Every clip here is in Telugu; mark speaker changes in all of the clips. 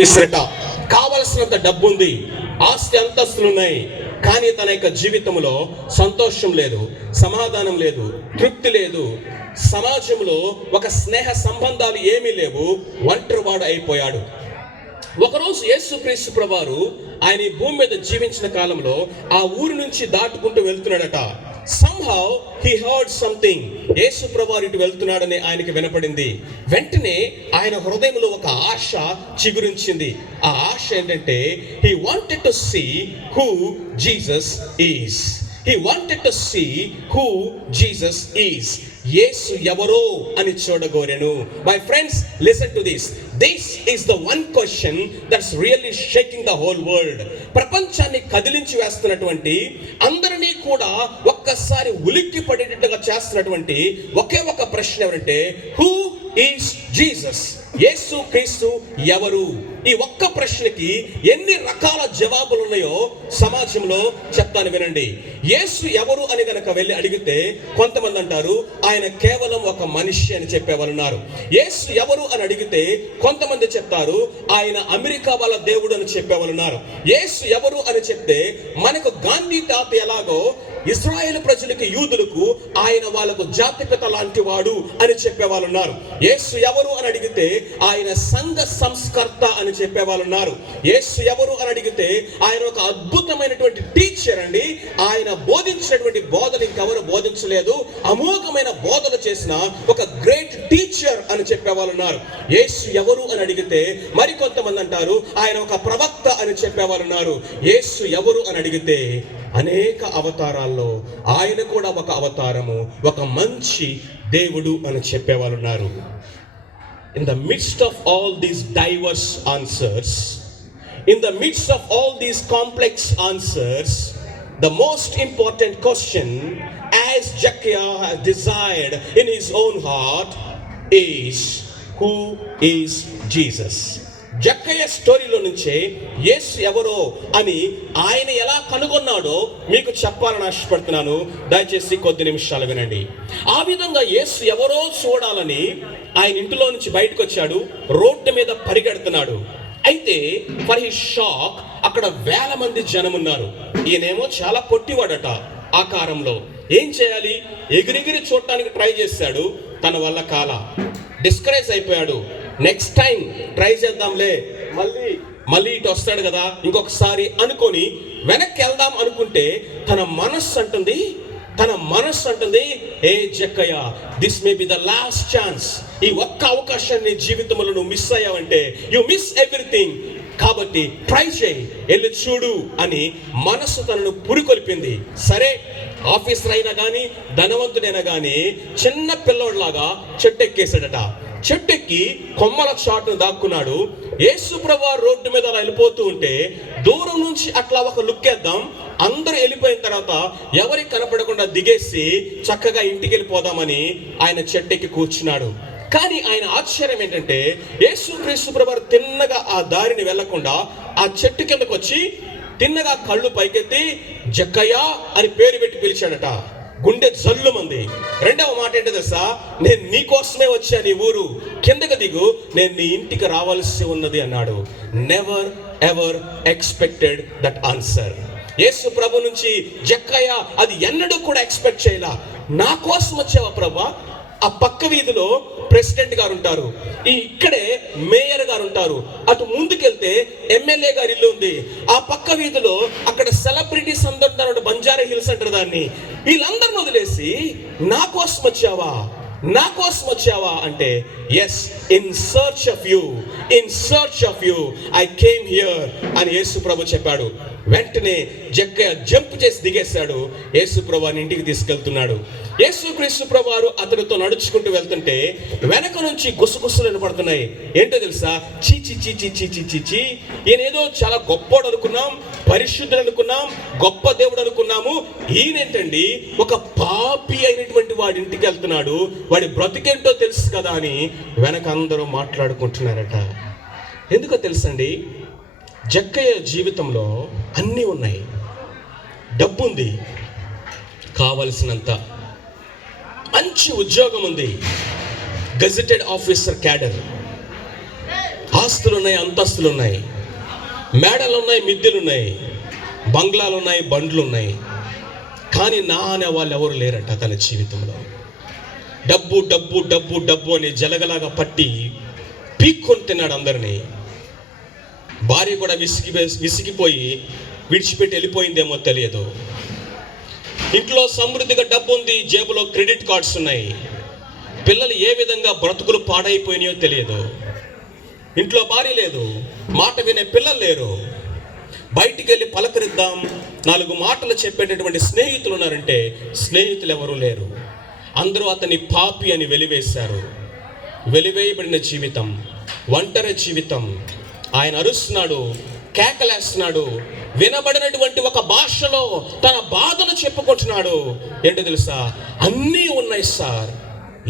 Speaker 1: విసిరట కావలసినంత డబ్బు ఉంది ఆస్తి అంతస్తులు ఉన్నాయి కానీ తన యొక్క జీవితంలో సంతోషం లేదు సమాధానం లేదు తృప్తి లేదు. సమాజంలో ఒక స్నేహ సంబంధాలు ఏమీ లేవు ఒంటరివాడు అయిపోయాడు. ఒకరోజు యేసుక్రీస్తు ప్రభువారు ఆయన ఈ భూమి మీద జీవించిన కాలంలో ఆ ఊరి నుంచి దాటుకుంటూ వెళ్తున్నాడట. Somehow he heard something Yesu ప్రభువారు ఇటు వెళ్తున్నాడని ఆయనకి వినపడింది. వెంటనే ఆయన హృదయంలో ఒక ఆశ చిగురించింది. ఆ ఆశ ఏంటంటే he wanted to see who Jesus is he wanted to see who Jesus is Yesu ఎవరో అని చూడగోరెను. My friends listen to this this is the one question that's really shaking the whole world ప్రపంచాన్ని కదిలించి వేస్తున్నటువంటి అందరినీ కూడా ఒక్కసారి ఉలిక్కి పడేటట్టుగా చేస్తున్నటువంటి ఒకే ఒక ప్రశ్న ఎవరంటే హూ ఈస్ జీసస్ యేసు క్రీస్తు ఎవరు? ఈ ఒక్క ప్రశ్నకి ఎన్ని రకాల జవాబులు ఉన్నాయో సమాజంలో చెప్తాను వినండి. యేసు ఎవరు అని గనక వెళ్ళి అడిగితే కొంతమంది అంటారు ఆయన కేవలం ఒక మనిషి అని చెప్పేవాళ్ళు ఉన్నారు. యేసు ఎవరు అని అడిగితే కొంతమంది చెప్తారు ఆయన అమెరికా వాళ్ళ దేవుడు అని చెప్పేవాళ్ళు ఉన్నారు. యేసు ఎవరు అని చెప్తే మనకు గాంధీ తాత ఎలాగో ఇస్రాయేల్ ప్రజలకు యూదులకు ఆయన వాళ్ళకు జాతిపిత లాంటి వాడు అని చెప్పేవాళ్ళు ఉన్నారు యేసు ఎవరు అని అడిగితే ఆయన సంఘ సంస్కర్త అని చెప్పేవాళ్ళు ఉన్నారు యేసు ఎవరు అని అడిగితే ఆయన ఒక అద్భుతమైనటువంటి టీచర్ అండి. ఆయన బోధించినటువంటి బోధన ఇంకెవరు బోధించలేదు. అమోఘమైన బోధన చేసిన ఒక గ్రేట్ టీచర్ అని చెప్పేవాళ్ళు ఉన్నారు యేసు ఎవరు అని అడిగితే మరికొంతమంది అంటారు ఆయన ఒక ప్రవక్త అని చెప్పేవాళ్ళు ఉన్నారు యేసు ఎవరు అని అడిగితే అనేక అవతారాల్లో ఆయన కూడా ఒక అవతారము ఒక మంచి దేవుడు అని చెప్పేవాళ్ళు ఉన్నారు in the midst of all these diverse answers in the midst of all these complex answers the most important question as Zacchaeus desired in his own heart is who is Jesus Jakkayya స్టోరీలో నుంచే యేసు ఎవరో అని ఆయన ఎలా కనుగొన్నాడో మీకు చెప్పాలని ఆశపడుతున్నాను. దయచేసి కొద్ది నిమిషాలు వినండి. ఆ విధంగా యేసు ఎవరో చూడాలని ఆయన ఇంటిలో నుంచి బయటకు వచ్చాడు రోడ్డు మీద పరిగెడుతున్నాడు. అయితే ఫర్ హీ షాక్ అక్కడ వేల మంది జనం ఉన్నారు. ఈయనేమో చాలా పొట్టివాడట ఆకారంలో. ఏం చేయాలి? ఎగిరిగిరి చూడటానికి ట్రై చేశాడు తన వల్ల కాల. డిస్కరేజ్ అయిపోయాడు. నెక్స్ట్ టైం ట్రై చేద్దాంలే. మళ్ళీ మళ్ళీ ఇటు వస్తాడు కదా. ఇంకొకసారి అనుకొని వెనక్కి వెళ్దాం అనుకుంటే తన మనస్సు అంటుంది తన మనస్సు అంటుంది ఏ Jakkayya this may be the last chance ఈ ఒక్క అవకాశాన్ని జీవితంలో నువ్వు మిస్ అయ్యావంటే యు మిస్ ఎవ్రీథింగ్ కాబట్టి ట్రై చేయి. వెళ్ళి చూడు అని మనస్సు తనను పురికొల్పింది. సరే ఆఫీసర్ అయినా కానీ ధనవంతుడైనా కానీ చిన్న పిల్లోడిలాగా చెట్టెక్కేసాడట చెట్టెక్కి కొమ్మల చాటును దాక్కున్నాడు. యేసు ప్రభా రోడ్డు మీద అలా వెళ్ళిపోతూ ఉంటే దూరం నుంచి అట్లా ఒక లుక్ వేద్దాం. అందరూ వెళ్ళిపోయిన తర్వాత ఎవరికి కనపడకుండా దిగేసి చక్కగా ఇంటికి వెళ్ళిపోదామని ఆయన చెట్టెక్కి కూర్చున్నాడు. కానీ ఆయన ఆశ్చర్యం ఏంటంటే యేసు క్రీస్తు ప్రభు తిన్నగా ఆ దారిని వెళ్ళకుండా ఆ చెట్టు కిందకు వచ్చి తిన్నగా కళ్ళు పైకెత్తి జక్కయ్య అని పేరు పెట్టి పిలిచాడట. గుండె జల్లుమంది. రెండవ మాట ఏంటో తెలుసా? నేను నీ కోసమే వచ్చాను నీ ఊరు. కిందకి దిగు నేను నీ ఇంటికి రావాల్సి ఉన్నది అన్నాడు. Never ever expected that answer Yesu ప్రభు నుంచి జక్కయ్య అది ఎన్నడూ కూడా ఎక్స్పెక్ట్ చేయలా. నా కోసం వచ్చావా ప్రభా? ఆ పక్క వీధిలో ప్రెసిడెంట్ గారు ఉంటారు ఈ ఇక్కడే మేయర్ గారు ఉంటారు అటు ముందుకెళ్తే ఎమ్మెల్యే గారి ఇల్లు ఉంది. ఆ పక్క వీధిలో అక్కడ సెలబ్రిటీస్ అందరూ ఉంటారు బంజారా హిల్స్ అంటారు దాన్ని. వీళ్ళందరిని వదిలేసి నా కోసం వచ్చావా? నా కోసం వచ్చావా? అంటే yes in search of you in search of you I came here అని యేసు ప్రభు చెప్పాడు. వెంటనే జక్కయ్య జంప్ చేసి దిగేశాడు. యేసుప్రభాని ఇంటికి తీసుకెళ్తున్నాడు. యేసుక్రీస్తు ప్రభువారు అతనితో నడుచుకుంటూ వెళ్తుంటే వెనక నుంచి గుసగుసలు వినపడుతున్నాయి. ఏంటో తెలుసా? చీ చీ చీ చీ చీ చీ చీ చీ. ఈయన చాలా గొప్పోడు అనుకున్నాం పరిశుద్ధుడు అనుకున్నాం గొప్ప దేవుడు అనుకున్నాము. ఈయనేంటండి? ఒక పాపి అయినటువంటి వాడి ఇంటికి వెళ్తున్నాడు. వాడి బ్రతికేంటో తెలుసు కదా అని వెనక అందరూ మాట్లాడుకుంటున్నారట. ఎందుకో తెలుసండి? జక్కయ్య జీవితంలో అన్నీ ఉన్నాయి. డబ్బు ఉంది కావలసినంత. మంచి ఉద్యోగం ఉంది. Gazetted officer cadre. ఆస్తులు ఉన్నాయి అంతస్తులు ఉన్నాయి మేడలు ఉన్నాయి మిద్దెలు ఉన్నాయి బంగ్లాలు ఉన్నాయి బండ్లు ఉన్నాయి కానీ నా అనే వాళ్ళు ఎవరు లేరట తన జీవితంలో. డబ్బు డబ్బు డబ్బు డబ్బు అని జలగలాగా పట్టి పీక్కొని తిన్నాడు అందరినీ. భార్య కూడా విసిగి విసిగిపోయి విడిచిపెట్టి వెళ్ళిపోయిందేమో తెలియదు. ఇంట్లో సమృద్ధిగా డబ్బు ఉంది జేబులో క్రెడిట్ కార్డ్స్ ఉన్నాయి. పిల్లలు ఏ విధంగా బ్రతుకులు పాడైపోయినాయో తెలియదు. ఇంట్లో భార్య లేదు మాట వినే పిల్లలు లేరు. బయటికి వెళ్ళి పలకరిద్దాం నాలుగు మాటలు చెప్పేటటువంటి స్నేహితులు ఉన్నారంటే స్నేహితులు ఎవరూ లేరు. అందరూ అతని పాపి అని వెలివేశారు. వెలివేయబడిన జీవితం ఒంటరి జీవితం. ఆయన అరుస్తున్నాడు కేకలేస్తున్నాడు వినబడినటువంటి ఒక భాషలో తన బాధను చెప్పుకుంటున్నాడు. ఏంటో తెలుసా? అన్నీ ఉన్నాయి సార్.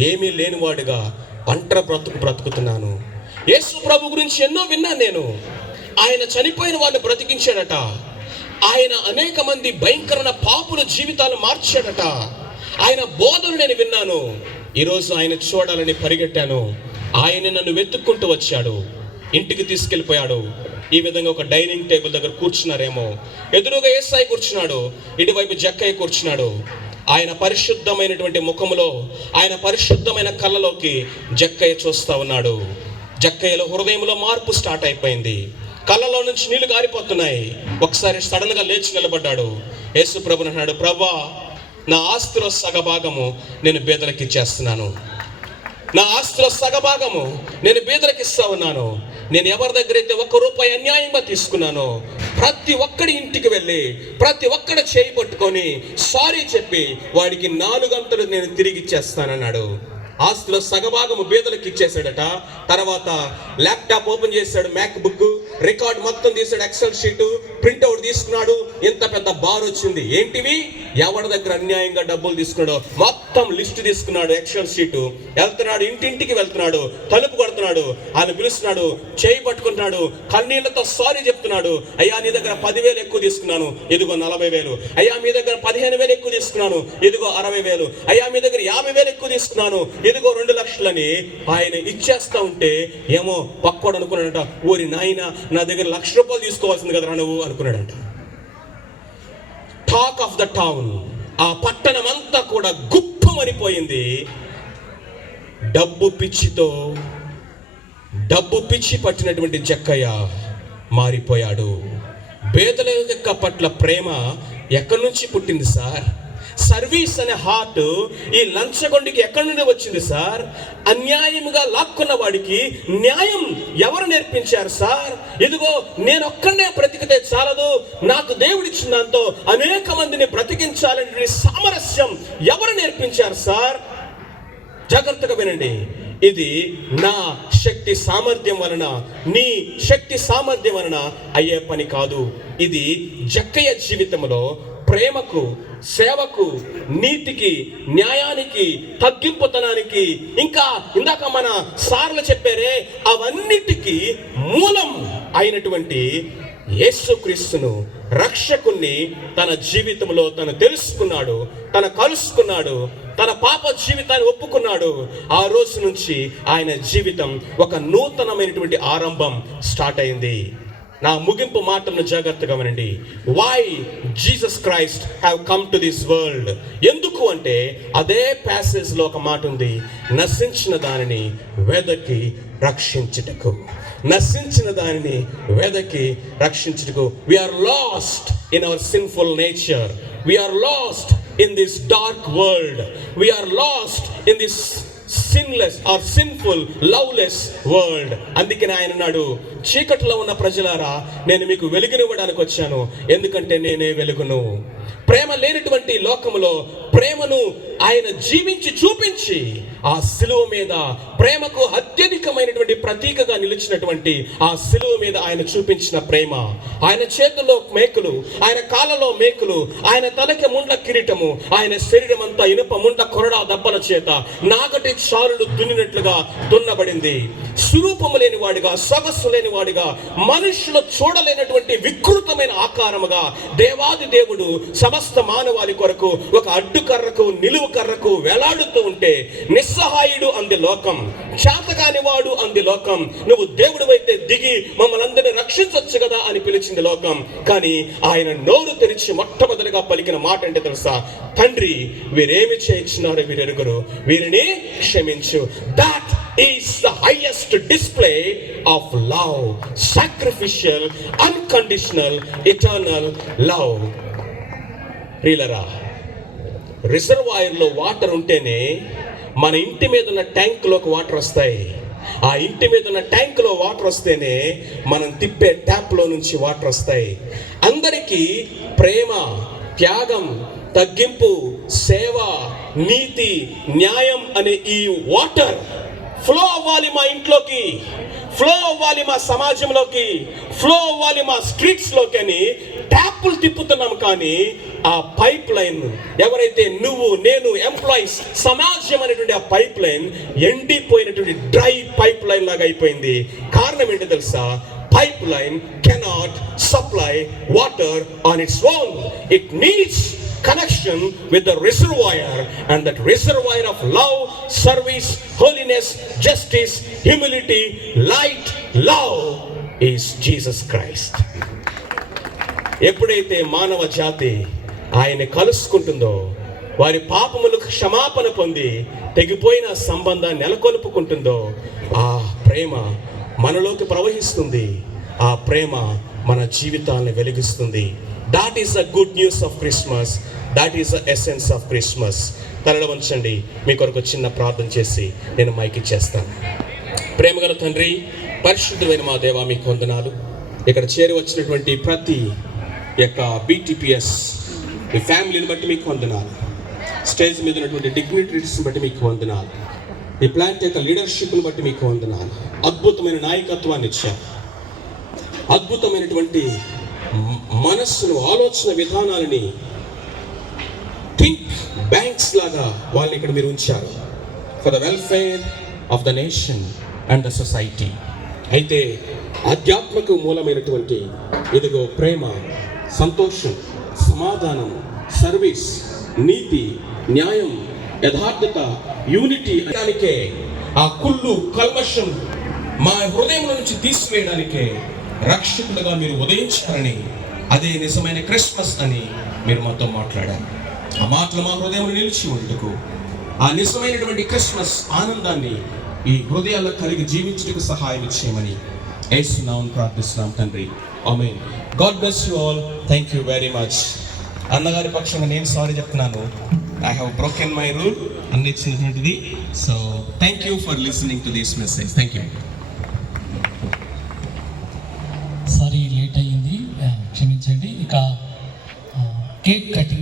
Speaker 1: ఏమీ లేనివాడుగా ఒంటరి బ్రతుకు బ్రతుకుతున్నాను. యేసు ప్రభు గురించి ఎన్నో విన్నాను నేను. ఆయన చనిపోయిన వాళ్ళు బ్రతికించాడట. ఆయన అనేక మంది భయంకరమైన పాపుల జీవితాలు మార్చాడట. ఆయన బోధను నేను విన్నాను. ఈరోజు ఆయన చూడాలని పరిగెట్టాను. ఆయన నన్ను వెతుక్కుంటూ వచ్చాడు. ఇంటికి తీసుకెళ్ళిపోయాడు. ఈ విధంగా ఒక డైనింగ్ టేబుల్ దగ్గర కూర్చున్నారేమో. ఎదురుగా ఏసాయి కూర్చున్నాడు. ఇటువైపు జక్కయ్య కూర్చున్నాడు. ఆయన పరిశుద్ధమైనటువంటి ముఖములో ఆయన పరిశుద్ధమైన కళ్ళలోకి జక్కయ్య చూస్తా ఉన్నాడు. జక్కయ్యలో హృదయంలో మార్పు స్టార్ట్ అయిపోయింది. కళ్ళలో నుంచి నీళ్ళు గారిపోతున్నాయి. ఒకసారి సడన్గా లేచి నిలబడ్డాడు. యేసు ప్రభుని అన్నాడు ప్రభా నా ఆస్తిలో సగభాగము నేను బీదలకి ఇచ్చేస్తున్నాను. నా ఆస్తిలో సగభాగము నేను బీదలకు ఇస్తా ఉన్నాను. నేను ఎవరి దగ్గర అయితే ఒక్క రూపాయి అన్యాయంగా తీసుకున్నానో ప్రతి ఒక్కడి ఇంటికి వెళ్ళి ప్రతి ఒక్కడి చేయి పట్టుకొని సారీ చెప్పి వాడికి నాలుగంతలు నేను తిరిగి ఇచ్చేస్తానన్నాడు. ఆస్తిలో సగభాగము బీదలకు ఇచ్చేసాడట తర్వాత ల్యాప్టాప్ ఓపెన్ చేశాడు మ్యాక్ బుక్ రికార్డ్ మొత్తం తీసాడు ఎక్సెల్ షీటు ప్రింట్అవుట్ తీసుకున్నాడు. ఇంత పెద్ద బార్ వచ్చింది. ఏంటివి? ఎవరి దగ్గర అన్యాయంగా డబ్బులు తీసుకున్నాడో. మొత్తం లిస్ట్ తీసుకున్నాడు ఎక్షన్ షీటు వెళ్తున్నాడు ఇంటింటికి వెళ్తున్నాడు తలుపు కొడుతున్నాడు ఆయన పిలుస్తున్నాడు చేయి పట్టుకుంటున్నాడు కన్నీళ్ళతో సారీ చెప్తున్నాడు. అయ్యా నీ దగ్గర పదివేలు ఎక్కువ తీసుకున్నాను. ఇదిగో నలభై వేలు అయ్యా మీ దగ్గర పదిహేను వేలు ఎక్కువ తీసుకున్నాను. ఇదిగో అరవై వేలు అయ్యా మీ దగ్గర యాభై వేలు ఎక్కువ తీసుకున్నాను. ఇదిగో రెండు లక్షలని ఆయన ఇచ్చేస్తా ఉంటే ఏమో పక్కోడు అనుకున్నాడంట. ఓరి నాయన నా దగ్గర లక్ష రూపాయలు తీసుకోవాల్సింది కదరా నువ్వు అనుకున్నాడంట. టాక్ ఆఫ్ ద టౌన్ ఆ పట్టణం అంతా కూడా గుప్పమనిపోయింది డబ్బు పిచ్చితో డబ్బు పిచ్చి పట్టినటువంటి జక్కయ్య మారిపోయాడు. పేదల యొక్క పట్ల ప్రేమ ఎక్కడి నుంచి పుట్టింది సార్? సర్వీస్ అనే హార్ట్ ఈ లంచగొండికి ఎక్కడి నుండి వచ్చింది సార్? అన్యాయముగా లాక్కున్న వాడికి న్యాయం ఎవరు నేర్పించారు సార్? ఇదిగో నేను ఒక్కనే బ్రతికితే చాలదు. నాకు దేవుడిచ్చిన దాంతో అనేక మందిని బ్రతికించాలనే సామరస్యం ఎవరు నేర్పించారు సార్? జాగ్రత్తగా వినండి. ఇది నా శక్తి సామర్థ్యం వలన నీ శక్తి సామర్థ్యం వలన అయ్యే పని కాదు. ఇది జక్కయ్య జీవితంలో ప్రేమకు సేవకు నీతికి న్యాయానికి తగ్గింపుతనానికి ఇంకా ఇందాక మన సార్లు చెప్పారే అవన్నిటికీ మూలం అయినటువంటి యేసుక్రీస్తును రక్షకుణ్ణి తన జీవితంలో తను తెలుసుకున్నాడు తన కలుసుకున్నాడు తన పాప జీవితాన్ని ఒప్పుకున్నాడు. ఆ రోజు నుంచి ఆయన జీవితం ఒక నూతనమైనటువంటి ఆరంభం స్టార్ట్ అయింది. నా ముగింపు మాటలను జాగ్రత్తగా వినండి. Why Jesus Christ have come to this world ఎందుకు అంటే అదే ప్యాసేజ్లో ఒక మాట ఉంది. నశించిన దానిని వెదకి రక్షించుటకు. నశించిన దానిని వెదకి రక్షించుటకు. We are lost in our sinful nature we are lost in this dark world we are lost in this sinless or sinful loveless world అందుకని ఆయన అన్నాడు చీకట్లో ఉన్న ప్రజలారా నేను మీకు వెలుగునివ్వడానికి వచ్చాను. ఎందుకంటే నేనే వెలుగును. ప్రేమ లేనటువంటి లోకములో ప్రేమను ఆయన జీవించి చూపించి ఆ సిలువ మీద ప్రేమకు అత్యధికమైనటువంటి ప్రతీకగా నిలిచినటువంటి ఆ సిలువ మీద ఆయన చూపించిన ప్రేమ. ఆయన చేతుల్లో మేకులు ఆయన కాళ్ళలో మేకులు ఆయన తలకి ముండ్ల కిరీటము ఆయన శరీరం అంతా ఇనుప ముండ కొరడా దెబ్బల చేత నాగటి చారులు దున్నినట్లుగా దున్నబడింది. స్వరూపము లేని వాడిగా సొగస్సు లేని లేని వాడిగా మనుషులు చూడలేనటువంటి వికృతమైన ఆకారముగా దేవాది దేవుడు సమస్త మానవాళి కొరకు ఒక అడ్డుకర్రకు నిలువు కర్రకు వేలాడుతూ ఉంటే నిస్సహాయుడు అంది లోకం. చేతగాని వాడు అంది లోకం. నువ్వు దేవుడు అయితే దిగి మమ్మల్ని అందరినీ రక్షించవచ్చు కదా అని పిలిచింది లోకం. కానీ ఆయన నోరు తెరిచి మొట్టమొదటిగా పలికిన మాట అంటే తెలుసా? తండ్రి వీరేమి చేయించినారో వీరెరుగురు. వీరిని క్షమించు. That is the highest display of love sacrificial unconditional eternal love ప్రియులరా రిజర్వాయర్లో వాటర్ ఉంటేనే మన ఇంటి మీద ఉన్న ట్యాంక్లోకి వాటర్ వస్తాయి. ఆ ఇంటి మీద ఉన్న ట్యాంక్లో వాటర్ వస్తేనే మనం తిప్పే ట్యాప్లో నుంచి వాటర్ వస్తాయి. అందరికీ ప్రేమ త్యాగం తగ్గింపు సేవ నీతి న్యాయం అనే ఈ వాటర్ ఫ్లో అవ్వాలి మా ఇంట్లోకి. ఫ్లో అవ్వాలి మా సమాజంలోకి. ఫ్లో అవ్వాలి మా స్ట్రీట్స్లోకి అని ట్యాపులు తిప్పుతున్నాం కానీ ఆ పైప్ లైన్ ఎవరైతే నువ్వు నేను ఎంప్లాయీస్ సమాజం అనేటువంటి ఆ పైప్ లైన్ ఎండిపోయినటువంటి డ్రై పైప్ లైన్ లాగా అయిపోయింది. కారణం ఏంటో తెలుసా? Pipeline cannot supply water on its own it needs connection with the reservoir and that reservoir of love service holiness justice humility light love is jesus christ ఎప్పుడైతే మానవ జాతి ఆయన కలుసుకుంటుందో వారి పాపములకు క్షమాపణ పొంది తెగిపోయిన సంబంధాన్ని నెలకొల్పుకుంటుందో ఆ ప్రేమ మనలోకి ప్రవహిస్తుంది ఆ ప్రేమ మన జీవితాలను వెలిగిస్తుంది that is the good news of Christmas that is the essence of Christmas తరలి ఉంచండి మీ కొరకు చిన్న ప్రార్థన చేసి నేను మైక్ ఇచ్చేస్తాను. ప్రేమగల తండ్రి పరిశుద్ధమైన మా దేవా మీకు వందనాలు. ఇక్కడ చేరి వచ్చినటువంటి ప్రతి యొక్క బీటీపీఎస్ ఈ ఫ్యామిలీని బట్టి మీకు వందనాలు. స్టేజ్ మీద ఉన్నటువంటి డిగ్నిటరీస్ని బట్టి మీకు వందనాలు. ఈ ప్లాంట్ యొక్క లీడర్షిప్ని బట్టి మీకు వందనాలు. అద్భుతమైన నాయకత్వాన్ని ఇచ్చారు. అద్భుతమైనటువంటి మనస్సును ఆలోచన విధానాలని థింక్ బ్యాంక్స్ లాగా వాళ్ళు ఇక్కడ మీరు ఉంచారు. For the welfare of the nation and the society అయితే ఆధ్యాత్మిక మూలమైనటువంటి ఇదిగో ప్రేమ సంతోషం సమాధానం సర్వీస్ నీతి న్యాయం యథార్థత యూనిటీ అనడానికే ఆ కుళ్ళు కల్మషం మా హృదయం నుంచి తీసివేయడానికే రక్షకుడుగా మీరు ఉదయించారని అదే నిజమైన క్రిస్మస్ అని మీరు మాతో మాట్లాడారు. ఆ మాటలు మా హృదయంలో నిలిచి ఉండకు ఆ నిజమైనటువంటి క్రిస్మస్ ఆనందాన్ని ఈ హృదయాల్లో కలిగి జీవించుటకు సహాయం చేయమని ఏసునామం ప్రార్థిస్తున్నాం తండ్రి. Amen. God bless you all. Thank you very much అన్నగారి పక్షంగా నేను సారీ చెప్తున్నాను. I have broken my rule అన్ని ఇచ్చినటువంటిది. So thank you for listening to this message thank you
Speaker 2: ah, cake